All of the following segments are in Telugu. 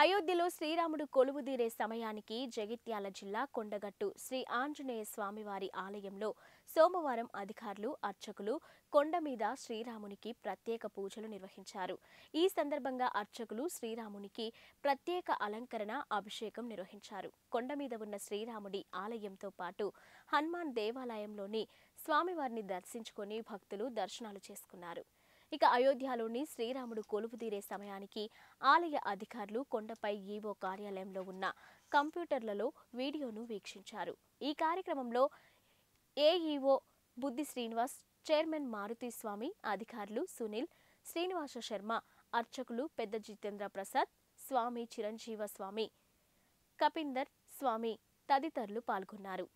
అయోధ్యలో శ్రీరాముడు కొలువుదీరే సమయానికి జగిత్యాల జిల్లా కొండగట్టు శ్రీ ఆంజనేయ స్వామివారి ఆలయంలో సోమవారం అధికారులు అర్చకులు కొండ మీద శ్రీరామునికి ప్రత్యేక పూజలు నిర్వహించారు. ఈ సందర్భంగా అర్చకులు శ్రీరామునికి ప్రత్యేక అలంకరణ అభిషేకం నిర్వహించారు. కొండ మీద ఉన్న శ్రీరాముడి ఆలయంతో పాటు హనుమాన్ దేవాలయంలోని స్వామివారిని దర్శించుకొని భక్తులు దర్శనాలు చేసుకున్నారు. ఇక అయోధ్యలోని శ్రీరాముడు కొలువుదీరే సమయానికి ఆలయ అధికారులు కొండపై ఈవో కార్యాలయంలో ఉన్న కంప్యూటర్లలో వీడియోను వీక్షించారు. ఈ కార్యక్రమంలో ఏఈఓ బుద్ధి శ్రీనివాస్, చైర్మన్ మారుతి స్వామి, అధికారులు సునీల్, శ్రీనివాస శర్మ, అర్చకులు పెద్ద జితేంద్ర ప్రసాద్, స్వామి చిరంజీవ స్వామి, కపిందర్ స్వామి తదితరులు పాల్గొన్నారు.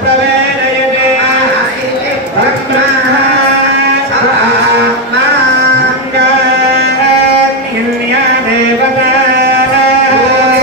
प्रवेश